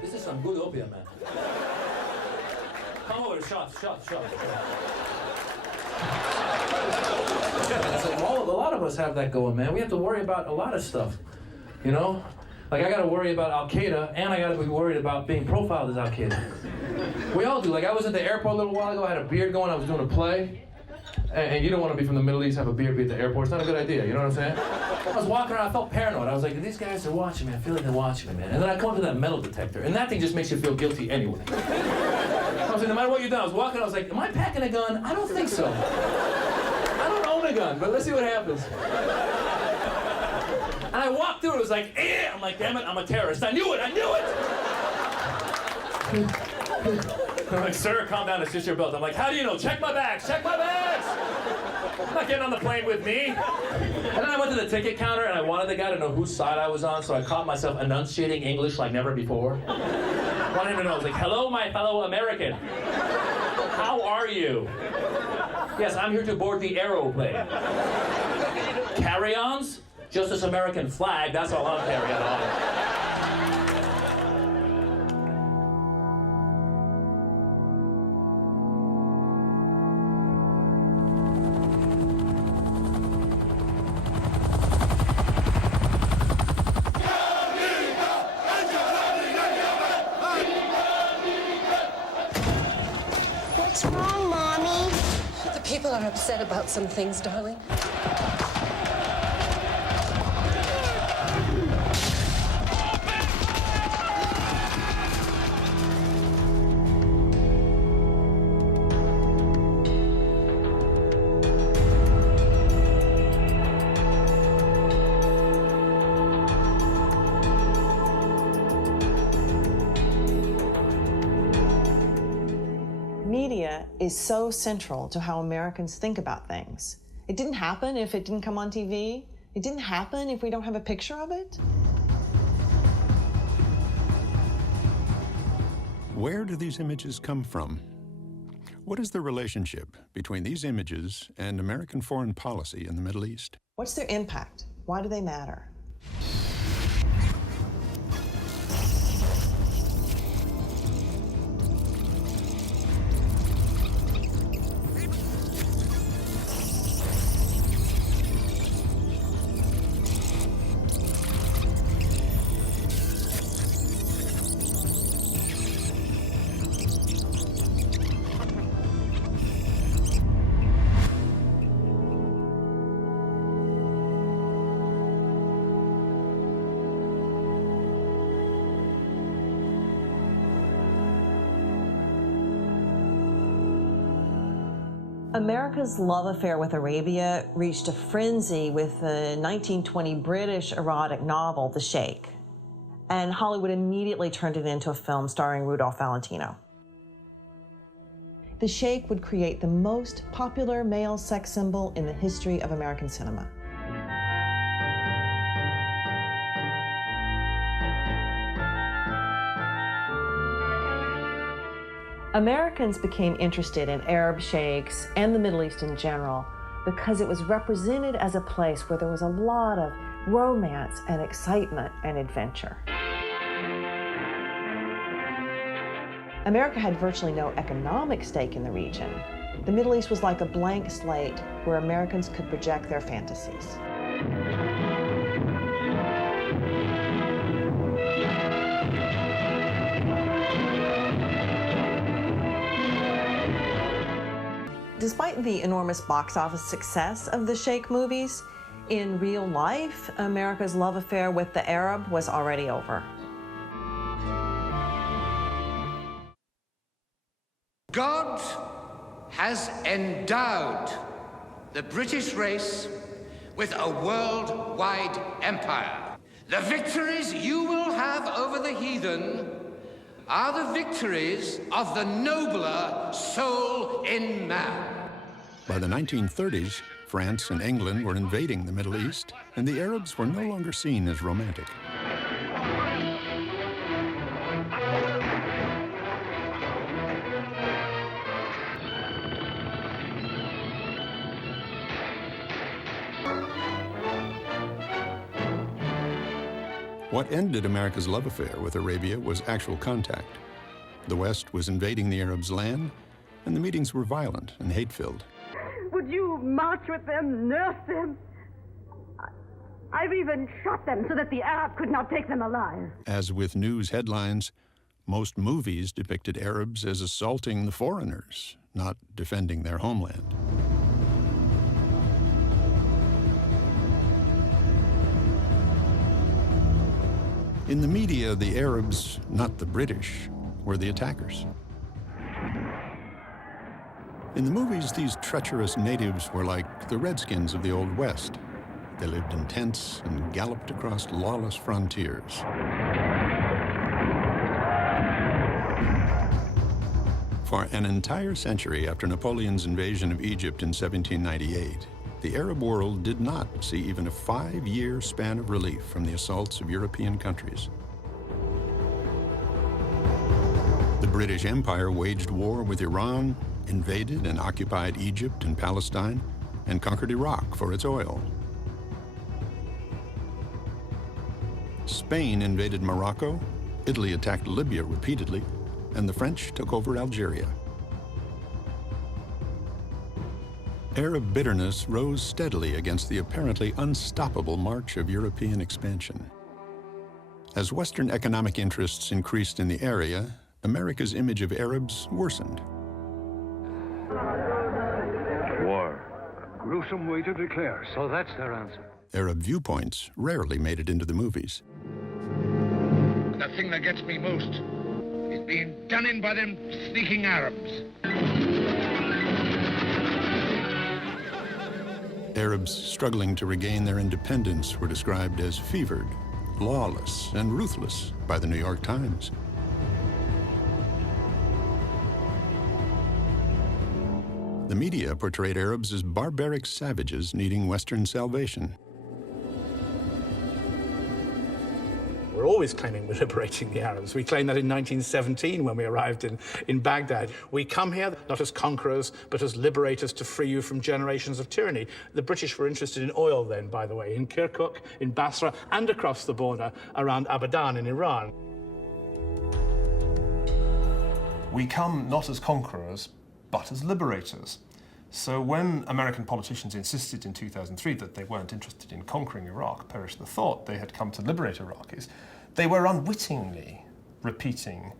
This is some good opium, man. Come over, shots. So a lot of us have that going, man. We have to worry about a lot of stuff, you know? Like, I gotta worry about Al-Qaeda, and I gotta be worried about being profiled as Al-Qaeda. We all do. Like, I was at the airport a little while ago, I had a beard going, I was doing a play. And you don't want to be from the Middle East, have a beard, be at the airport. It's not a good idea, you know what I'm saying? I was walking around, I felt paranoid. I was like, these guys are watching me. I feel like they're watching me, man. And then I come to that metal detector, and that thing just makes you feel guilty anyway. I was like, no matter what you've done, I was walking, I was like, am I packing a gun? I don't think so. I don't own a gun, but let's see what happens. And I walked through, it was like, eh! I'm like, damn it, I'm a terrorist. I knew it! I'm like, sir, calm down, it's just your belt. I'm like, how do you know? Check my bags! I'm not getting on the plane with me. And then I went to the ticket counter and I wanted the guy to know whose side I was on, so I caught myself enunciating English like never before. Wanted him to know, I was like, hello, my fellow American. How are you? Yes, I'm here to board the aeroplane. Carry-ons? Just this American flag, that's all I'm carrying on. What's wrong, Mommy? The people are upset about some things, darling. Media is so central to how Americans think about things. It didn't happen if it didn't come on TV. It didn't happen if we don't have a picture of it. Where do these images come from? What is the relationship between these images and American foreign policy in the Middle East? What's their impact? Why do they matter? America's love affair with Arabia reached a frenzy with the 1920 British erotic novel, The Sheikh, and Hollywood immediately turned it into a film starring Rudolph Valentino. The Sheikh would create the most popular male sex symbol in the history of American cinema. Americans became interested in Arab sheikhs and the Middle East in general because it was represented as a place where there was a lot of romance and excitement and adventure. America had virtually no economic stake in the region. The Middle East was like a blank slate where Americans could project their fantasies. Despite the enormous box office success of the Sheikh movies, in real life, America's love affair with the Arab was already over. God has endowed the British race with a worldwide empire. The victories you will have over the heathen are the victories of the nobler soul in man. By the 1930s, France and England were invading the Middle East, and the Arabs were no longer seen as romantic. What ended America's love affair with Arabia was actual contact. The West was invading the Arabs' land, and the meetings were violent and hate-filled. Would you march with them, nurse them? I've even shot them so that the Arab could not take them alive. As with news headlines, most movies depicted Arabs as assaulting the foreigners, not defending their homeland. In the media, the Arabs, not the British, were the attackers. In the movies, these treacherous natives were like the Redskins of the Old West. They lived in tents and galloped across lawless frontiers. For an entire century after Napoleon's invasion of Egypt in 1798, the Arab world did not see even a 5-year span of relief from the assaults of European countries. The British Empire waged war with Iran, invaded and occupied Egypt and Palestine, and conquered Iraq for its oil. Spain invaded Morocco, Italy attacked Libya repeatedly, and the French took over Algeria. Arab bitterness rose steadily against the apparently unstoppable march of European expansion. As Western economic interests increased in the area, America's image of Arabs worsened. War. A gruesome way to declare, so that's their answer. Arab viewpoints rarely made it into the movies. The thing that gets me most is being done in by them sneaking Arabs. Arabs struggling to regain their independence were described as fevered, lawless, and ruthless by the New York Times. The media portrayed Arabs as barbaric savages needing Western salvation. We're always claiming we're liberating the Arabs. We claimed that in 1917 when we arrived in Baghdad. We come here not as conquerors, but as liberators to free you from generations of tyranny. The British were interested in oil then, by the way, in Kirkuk, in Basra, and across the border around Abadan in Iran. We come not as conquerors, but as liberators. So when American politicians insisted in 2003 that they weren't interested in conquering Iraq, perish the thought, they had come to liberate Iraqis, they were unwittingly repeating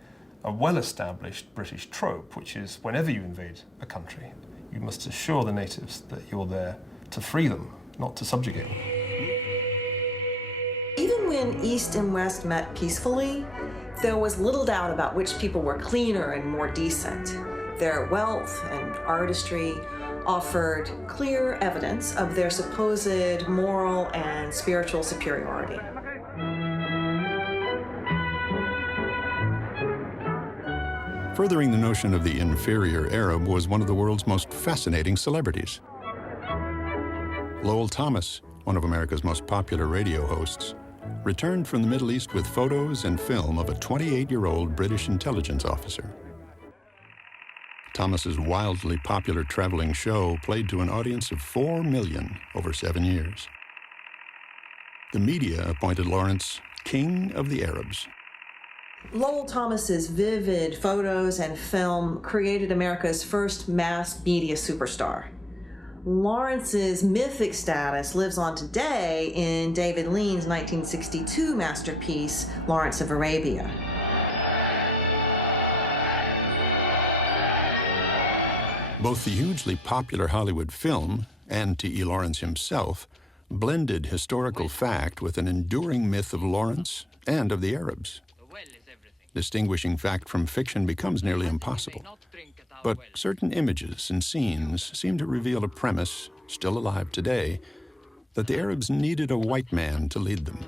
a well-established British trope, which is whenever you invade a country, you must assure the natives that you're there to free them, not to subjugate them. Even when East and West met peacefully, there was little doubt about which people were cleaner and more decent. Their wealth and artistry offered clear evidence of their supposed moral and spiritual superiority. Furthering the notion of the inferior Arab was one of the world's most fascinating celebrities. Lowell Thomas, one of America's most popular radio hosts, returned from the Middle East with photos and film of a 28-year-old British intelligence officer. Thomas's wildly popular traveling show played to an audience of 4 million over 7 years. The media appointed Lawrence King of the Arabs. Lowell Thomas's vivid photos and film created America's first mass media superstar. Lawrence's mythic status lives on today in David Lean's 1962 masterpiece, Lawrence of Arabia. Both the hugely popular Hollywood film and T.E. Lawrence himself blended historical fact with an enduring myth of Lawrence and of the Arabs. Distinguishing fact from fiction becomes nearly impossible. But certain images and scenes seem to reveal a premise, still alive today, that the Arabs needed a white man to lead them.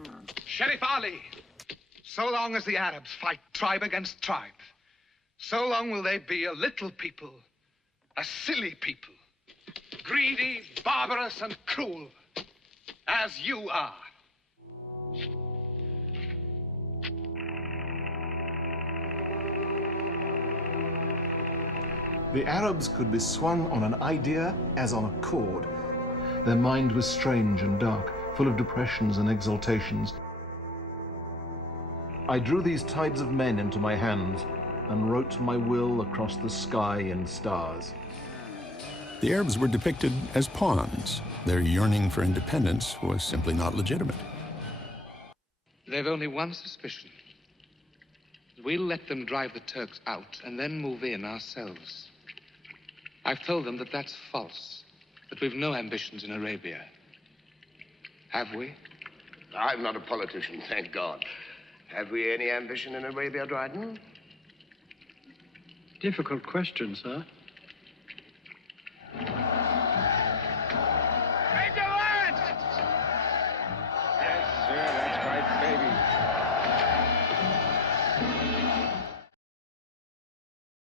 Sheriff Ali, so long as the Arabs fight tribe against tribe, so long will they be a little people, a silly people, greedy, barbarous, and cruel, as you are. The Arabs could be swung on an idea as on a cord. Their mind was strange and dark, full of depressions and exaltations. I drew these tides of men into my hands and wrote my will across the sky and stars. The Arabs were depicted as pawns. Their yearning for independence was simply not legitimate. They've only one suspicion. We'll let them drive the Turks out and then move in ourselves. I've told them that that's false, that we've no ambitions in Arabia. Have we? I'm not a politician, thank God. Have we any ambition in Arabia, Dryden? Difficult question, sir.